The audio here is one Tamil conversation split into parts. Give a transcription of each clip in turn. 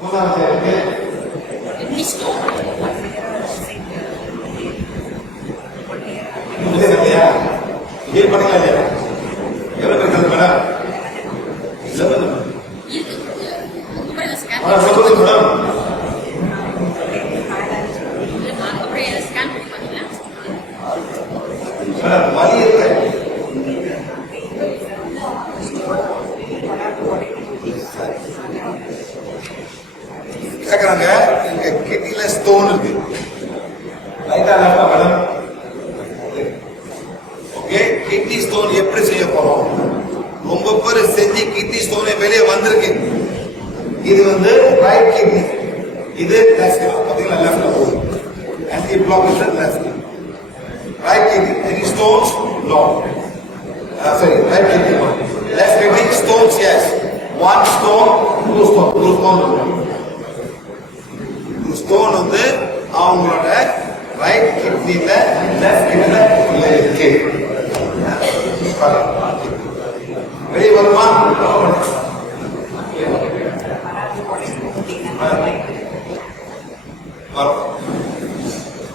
மூணாவது இருக்கு இது இல்லையா பண்ணீங்களா இல்லையா எவ்வளவு பேர் கலந்து மேடம் இல்ல மேடம் ஆனா சொல்லுங்க மேடம் மேடம் வலி இருக்கு கேக்குறாங்க இங்க கிட்னில ஸ்டோன் இருக்கு. ரைட்டா லெஃப்டா மேடம் ஓகே கிட்னி ஸ்டோன் எப்படி செய்ய போறோம்? ரொம்ப பேர் செஞ்சு கிட்னி ஸ்டோனே வெளியே வந்திருக்கு. இது வந்து ரைட் கிட்னி இது லெஃப்ட் பாத்தீங்களா லெஃப்ட்ல போகுது. Aunty black is left right kidney any stones no சரி right kidney left kidney stones yes one stone two stone two stone stone வந்து அவங்களோட ரைட் கிட்னில லெஃப்ட் கிட்னில இருக்கு. வெளியே வருமா? வரும்.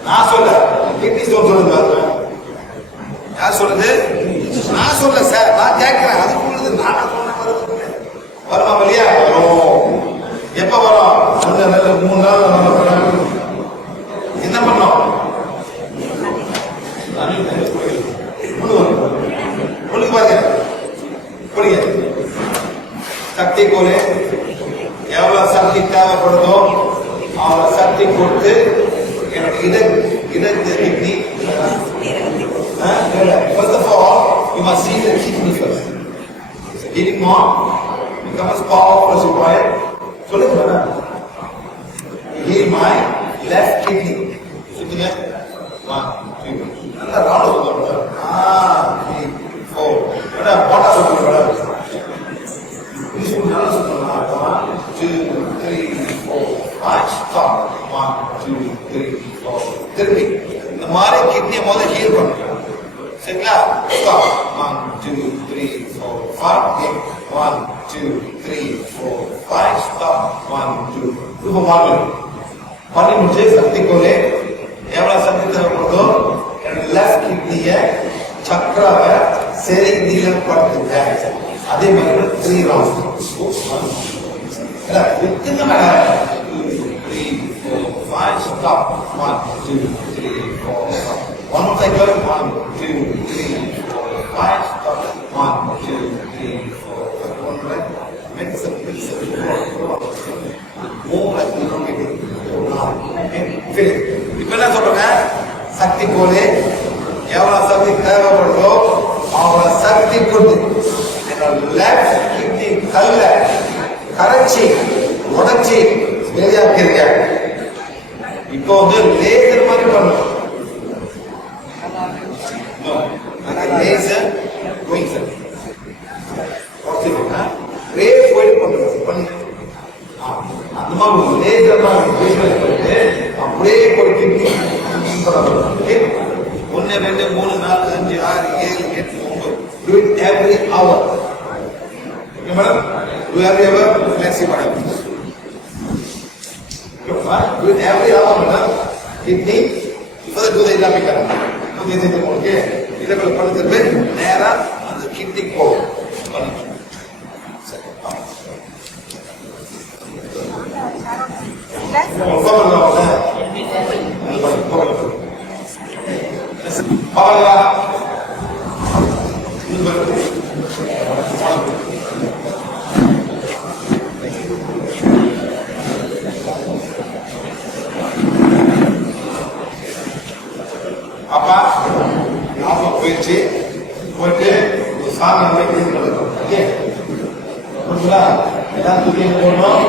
நான் சொல்ல கிட்னி ஸ்டோன் சொல்லுங்க யார் சொல்லுது நான் சொல்ல சார் நான் கேட்கிறேன். அது சொல்லுது நான் சொன்ன வருது. வருமா வழியா வரும். எப்ப வரும்? ரெண்டு நாள் மூணு நாள் சக்தி கொடு. எவ்வளவு சக்தி தேவைப்படுதோ அவ்வளவு சக்தி கொடுத்து எனக்கு இதை இதை kidney first of all you must see the kidney first So getting more become as powerful as required சொல்லுங்க five stop one two three four திருப்பி இந்த மாதிரி கிட்னியை முதல்ல ஹீல் பண்ணுங்க சரிங்களா stop one two three four five one two three four five stop one two இப்போ வாங்க பண்ணி முடிச்சு சக்தி கோலே எவ்வளவு சக்தி தேவைப்படுதோ என்னோட லெஃப்ட் கிட்னிய சக்கராவை சரி நீளப்படுத்துங்க அதே மாதிரி three round வித்துங்க madam three four five stop one two three four one cycle one two Make some, five stop one two More four one mix mix மூணு இப்ப என்ன சொல்றேங்க சக்தி போலே எவ்வளவு சக்தி தேவைப்படுதோ அவ்வளவு சக்தி கொடுத்து என்னோட லெஃப்ட் கிட்னி கல்ல கரைச்சி உடச்சி வெளியாக்கிருக்க இப்போ வந்து லேசர் மாதிரி பண்ணணும் லேசர் கோயிங் சார் ரே போயிட்டு பண்ணுங்க பண்ணி அந்த மாதிரி லேசர் பண்ணிட்டு அப்படியே ஒரு கிட்னி ஒன்னு ரெண்டு மூணு நாலு அஞ்சு ஆறு ஏழு எட்டு ஒன்பது do it every hour okay madam do every hour let's see Right? With every hour, it needs further to the Islamic ಇದಿದೆ ನಮಗೆ ಇದೆಲ್ಲ ಪಡೆದಿರಬೇಕು ನೇರ ಅದು ಕಿಡ್ನಿಗೆ ಹೋಗಿ ಪಾಲ அப்பா நாம போயிடுச்சு போயிட்டு சாமி போய் ஓகே புரியுங்களா எல்லாம் தூக்கி போடணும்.